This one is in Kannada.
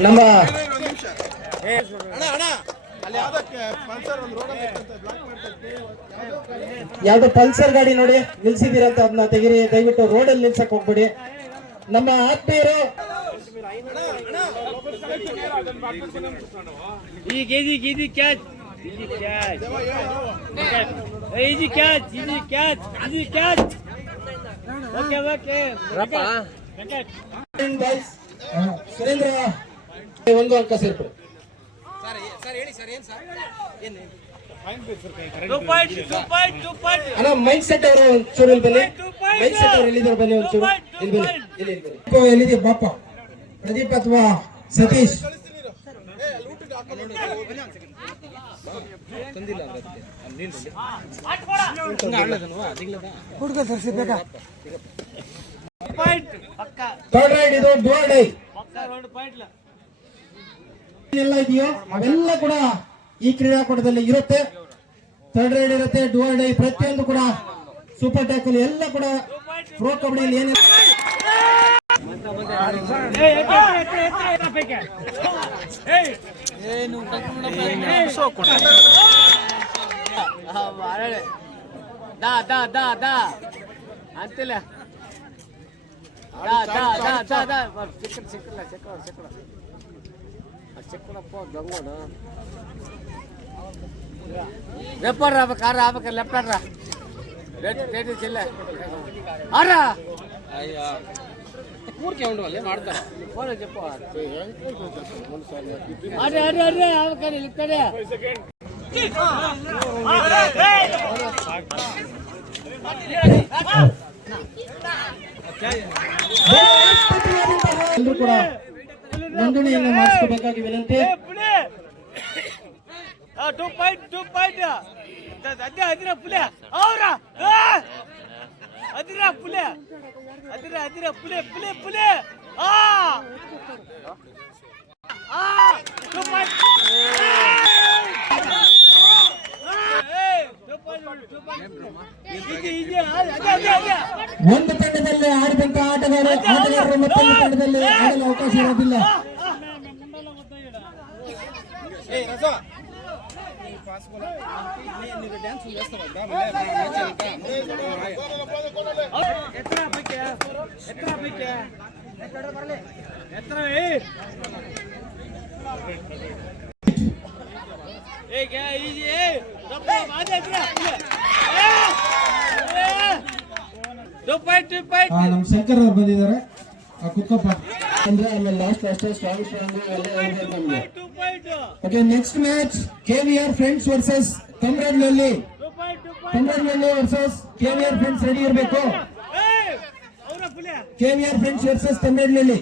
ನಮ್ಮ ಯಾವ್ದೋ ಪಲ್ಸರ್ ಗಾಡಿ ನೋಡಿ ನಿಲ್ಸಿದಿರಂತ ಅದನ್ನ ತೆಗಿರಿ, ದಯವಿಟ್ಟು ರೋಡಲ್ಲಿ ನಿಲ್ಸಕ್ ಹೋಗ್ಬಿಡಿ. ನಮ್ಮ ಆತ್ಮೀಯರು ಸುರೇಂದ್ರ ಒಂದು ಅಂಕ ಸೇರ್ಪಡೆ. ಅಣ್ಣ ಮೈಕ್ ಸೆಟ್ ಅವರು ಒಂಚೂರು ಇಲ್ಲಿ ಬನ್ನಿ. ಮೈಕ್ ಸೆಟ್ ಅವರು ಎಲ್ಲಿದ್ದಾರೆ ಬನ್ನಿ ಒಂಚೂರು ಇಲ್ಲಿ ಬನ್ನಿ. ಎಲ್ಲಿದೆ ಬಾಪ ಪ್ರದೀಪ್ ಅಥವಾ ಸತೀಶ್? ಥರ್ಡ್ ರೈಡ್ ಇದು ಡೋರ್ ಡೈ ಎಲ್ಲ ಇದೆಯೋ ಅವೆಲ್ಲ ಕೂಡ ಈ ಕ್ರೀಡಾಕೂಟದಲ್ಲಿ ಇರುತ್ತೆ. ಥರ್ಡ್ ರೈಡ್ ಇರುತ್ತೆ, ಡೋರ್ ಡೈ, ಪ್ರತಿಯೊಂದು ಕೂಡ ಸೂಪರ್ ಟ್ಯಾಕಲ್ ಎಲ್ಲ ಕೂಡ ಪ್ರೋ ಕಬಡ್ಡಿಯಲ್ಲಿ ಏನೇ ಅಂತಿಲ್ಲ ಲೆಫ್ಟ್ ಆಗ್ಬೇಕ ಲೆಫ್ಟ್ ಆಡ್ರ ಚಿಲ್ಲ ಆಡ್ರ ಊರ್ಕೆ ಉಂಟು ಮಾಡ್ತಾರೆ ಎಲ್ಲರೂ ಕೂಡ ನೋಂದಣಿಯನ್ನು ಮಾಡಿಸಬೇಕಾಗಿ ವಿನಂತಿ. ಒಂದು ತಂಡದಲ್ಲಿ ಆಡಿದಂತ ಆಟಗಾರರು ಮತ್ತೊಂದು ತಂಡದಲ್ಲಿ ಆಡಲು ಅವಕಾಶ ಇರೋದಿಲ್ಲ. ನಮ್ ಶಂಕರ್ ಅವ್ರು ಬಂದಿದ್ದಾರೆ ಕುಕ್ಕಪ್ಪ ಅಂದ್ರೆ ಆಮೇಲೆ ಲಾಸ್ಟ್ ಅಷ್ಟೇ ಸ್ಟ್ರಾಂಗ್ ನಮ್ಗೆ. Okay, next match KVR friends versus ತಮ್ರಡ್ಲಲ್ಲಿ ವರ್ಸಸ್ KVR ಫ್ರೆಂಡ್ಸ್ ರೆಡಿ ಇರಬೇಕು. KVR friends versus ತಮ್ರಡ್ಲಲ್ಲಿ